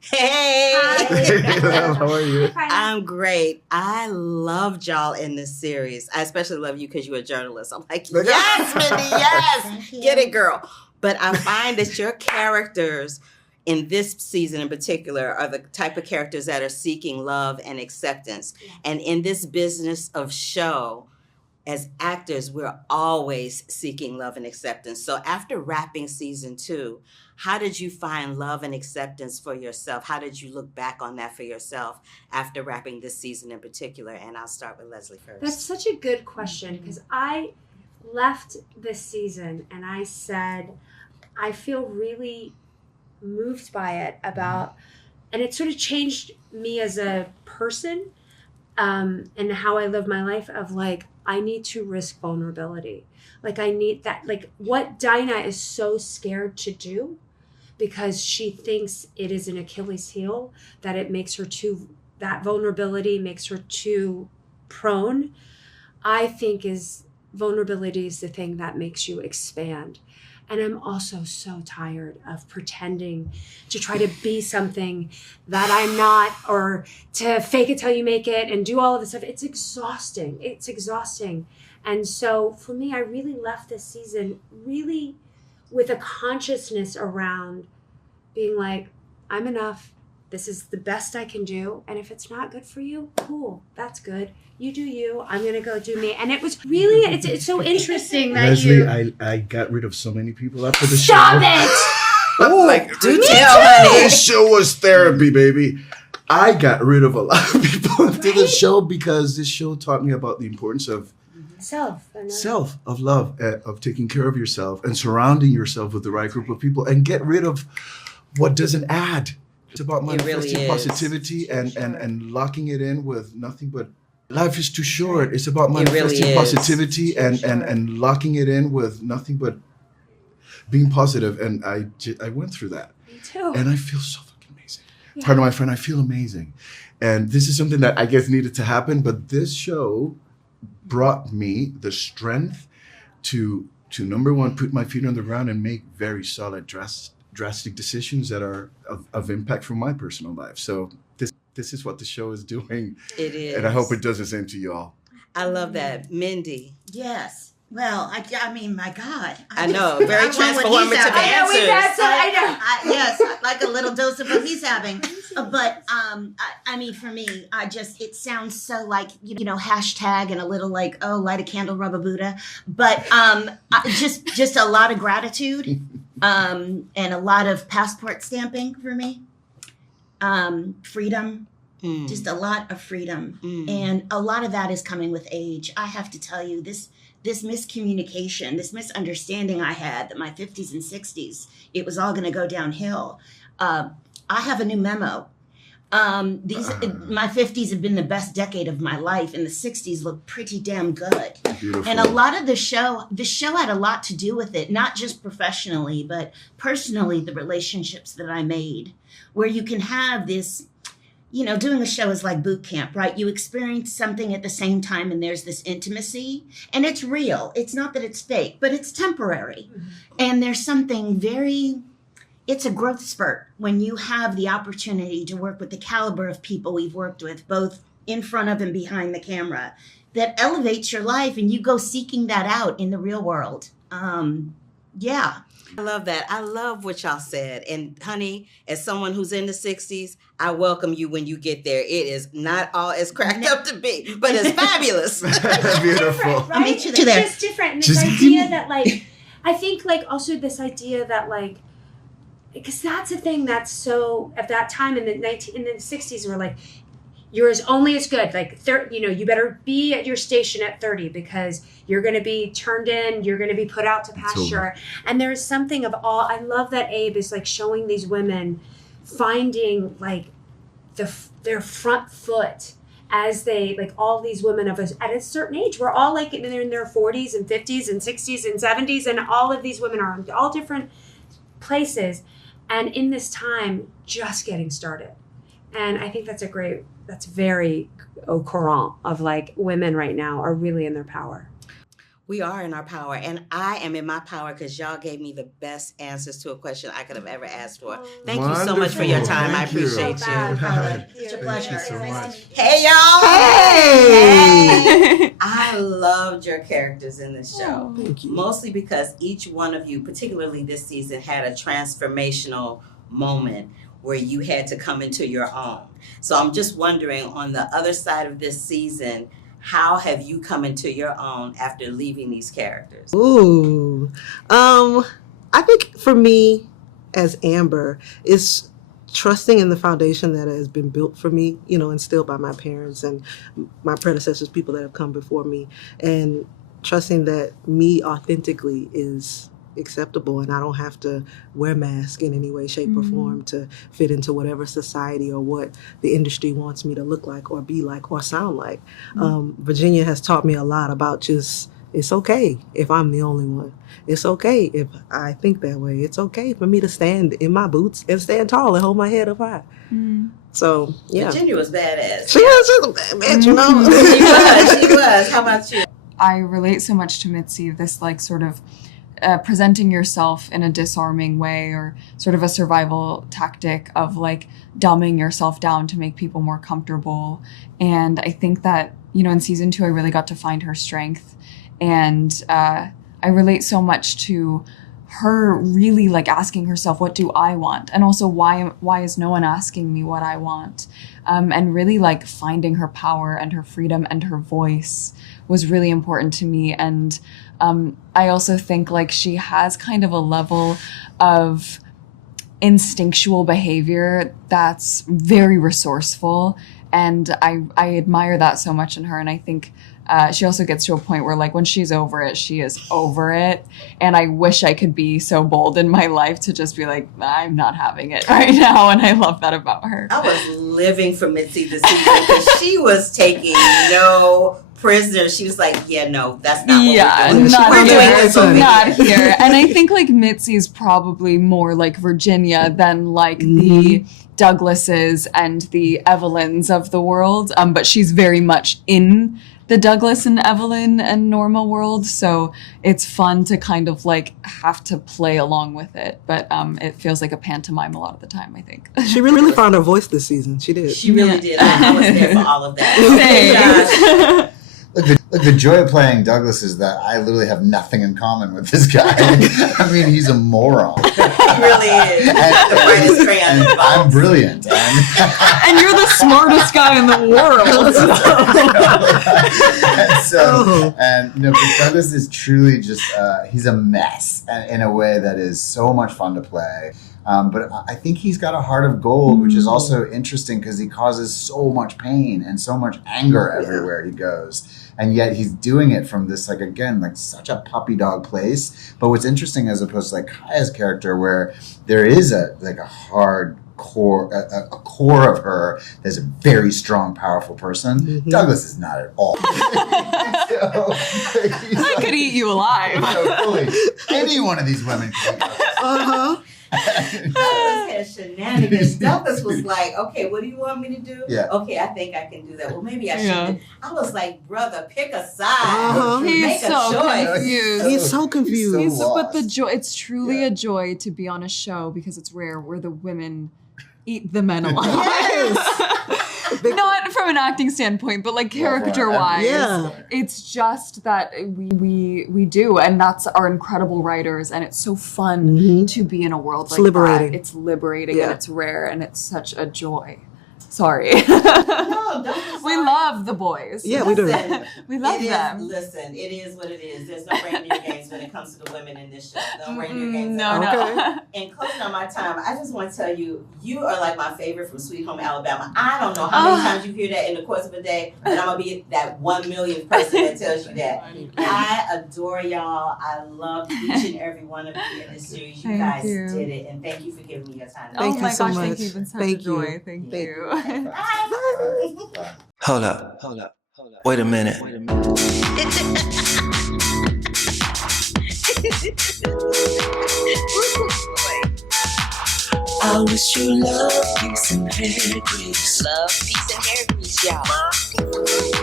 Hey! Hey, love, how are you? I'm great. I loved y'all in this series. I especially love you because you're a journalist. I'm like, yes, Mindy, yes! Get it, girl. But I find that your characters in this season in particular are the type of characters that are seeking love and acceptance. Yeah. And in this business of show, as actors, we're always seeking love and acceptance. So after wrapping season 2, how did you find love and acceptance for yourself? How did you look back on that for yourself after wrapping this season in particular? And I'll start with Leslie first. That's such a good question, because I left this season and I said, I feel really moved by it and it sort of changed me as a person, and how I live my life of like, I need to risk vulnerability. Like I need that, like what Dinah is so scared to do because she thinks it is an Achilles heel, that it makes her that vulnerability makes her too prone. I think vulnerability is the thing that makes you expand. And I'm also so tired of pretending to try to be something that I'm not, or to fake it till you make it and do all of this stuff. It's exhausting. And so for me, I really left this season really with a consciousness around being like, I'm enough. This is the best I can do. And if it's not good for you, cool, that's good. You do you. I'm going to go do me. And it was really, it's so interesting that Leslie, I got rid of so many people after the show. Stop it! Oh, do tell, honey. This show was therapy, baby. I got rid of a lot of people after the show because this show taught me about the importance of self, of love, of taking care of yourself and surrounding yourself with the right group of people and get rid of what doesn't add. It's about manifesting positivity and locking it in with nothing but life is too short. It's about manifesting positivity and locking it in with nothing but being positive. And I went through that. Me too. And I feel so fucking amazing. Yeah. Pardon my friend, I feel amazing. And this is something that I guess needed to happen. But this show brought me the strength to number one, put my feet on the ground and make very solid drastic decisions that are of impact for my personal life. So this is what the show is doing. It is. And I hope it does the same to y'all. I love that. Mindy. Yes. Well, I mean, my God. I know. Very transformative answers. I know. Yes, like a little dose of what he's having. But I mean, for me, it sounds so like, hashtag and a little like, oh, light a candle, rub a Buddha. But just a lot of gratitude and a lot of passport stamping for me. Freedom. Just a lot of freedom. And a lot of that is coming with age. I have to tell you, this miscommunication, this misunderstanding I had that my 50s and 60s, it was all going to go downhill. I have a new memo. My 50s have been the best decade of my life, and the 60s look pretty damn good. Beautiful. And a lot of the show had a lot to do with it, not just professionally, but personally, the relationships that I made, where you can have this, doing a show is like boot camp, right? You experience something at the same time and there's this intimacy and it's real. It's not that it's fake, but it's temporary. Mm-hmm. And there's something it's a growth spurt when you have the opportunity to work with the caliber of people we've worked with, both in front of and behind the camera, that elevates your life and you go seeking that out in the real world. Yeah. I love that. I love what y'all said. And honey, as someone who's in the 60s, I welcome you when you get there. It is not all as cracked up to be, but it's fabulous. Beautiful. Right? I'll meet you It's there. just different. And this idea that like, I think like also this idea that like, because that's a thing that's so, at that time in the 60s, we're like, you're only as good. Like, you better be at your station at 30 because you're going to be turned in. You're going to be put out to pasture. And there's something of all. I love that Abe is like showing these women finding like their front foot as they, like all these women at a certain age. We're all like in their 40s and 50s and 60s and 70s. And all of these women are in all different places. And in this time, just getting started. And I think that's very au courant of like women right now are really in their power. We are in our power, and I am in my power because y'all gave me the best answers to a question I could have ever asked for. Thank you so much for your time. I Wonderful. appreciate So bad, you. Carla. Such a You're pleasure. Thank you so very much. nice. Hey, y'all! Hey! I loved your characters in this show. Thank you. Mostly because each one of you, particularly this season, had a transformational moment where you had to come into your own. So I'm just wondering, on the other side of this season, how have you come into your own after leaving these characters? Ooh. I think for me, as Amber, is trusting in the foundation that has been built for me, instilled by my parents and my predecessors, people that have come before me, and trusting that me authentically is acceptable and I don't have to wear a mask in any way, shape, or form to fit into whatever society or what the industry wants me to look like or be like or sound like. Virginia has taught me a lot about just, it's okay if I'm the only one. It's okay if I think that way. It's okay for me to stand in my boots and stand tall and hold my head up high. So, yeah. Virginia was badass. She was a bad bitch, She was. How about you? I relate so much to Mitzi, this like sort of presenting yourself in a disarming way, or sort of a survival tactic of like dumbing yourself down to make people more comfortable. And I think that, in season 2, I really got to find her strength. And I relate so much to her really like asking herself, what do I want? And also why is no one asking me what I want? And really like finding her power and her freedom and her voice was really important to me. And I also think like she has kind of a level of instinctual behavior that's very resourceful. And I admire that so much in her. And I think she also gets to a point where like when she's over it, she is over it. And I wish I could be so bold in my life to just be like, I'm not having it right now. And I love that about her. I was living for Mitzi this season because she was taking no prisoners. She was like, yeah, no, that's not what we're doing. Not We're doing this over not here. here. And I think like Mitzi is probably more like Virginia than like the Douglases and the Evelyns of the world. But she's very much in the Douglas and Evelyn and Norma world, so it's fun to kind of like have to play along with it, but it feels like a pantomime a lot of the time, I think. She really found her voice this season. She did. She really did. I was there for all of that. Look, the joy of playing Douglas is that I literally have nothing in common with this guy. I mean, he's a moron. He really is. The brightest crayon in the box. I'm brilliant. And you're the smartest guy in the world. But Douglas is truly just, he's a mess in a way that is so much fun to play. But I think he's got a heart of gold, which is also interesting because he causes so much pain and so much anger everywhere he goes. And yet he's doing it from this, like, again, like such a puppy dog place. But what's interesting as opposed to like Kaya's character, where there is a hard core, a core of her that's a very strong, powerful person. Douglas is not at all. I could eat you alive. Fully. Any one of these women could eat Douglas. Douglas had shenanigans. Douglas was like, okay, what do you want me to do? Yeah. Okay, I think I can do that. Well, maybe I should. I was like, brother, pick a side. He's Make a so choice. confused. He's so confused. He's so But the lost. joy, it's truly a joy to be on a show because it's rare where the women eat the men alive. Not from an acting standpoint, but like caricature-wise. Yeah. It's just that we do, and that's our incredible writers, and it's so fun to be in a world like liberating. that. It's liberating, Yeah. and it's rare, and it's such a joy. Sorry. No, don't. We love the boys. Yeah, we do. Listen, We love them. Listen, it is what it is. There's no reindeer games when it comes to the women in this show. No reindeer games. No, at all. no. And closing on my time, I just want to tell you, you are like my favorite from Sweet Home Alabama. I don't know how many times you hear that in the course of a day, but I'm going to be that 1 millionth person that tells you that. I adore y'all. I love each and every one of you in this series. You Thank guys you. did it, and thank you for giving me your time. Thank Oh you my so gosh, much. thank you. You've been such Thank a joy. you. Thank Thank you. Hold up. Wait a minute. I wish you love, peace, and hair grease. Love, peace, and hair grease, y'all.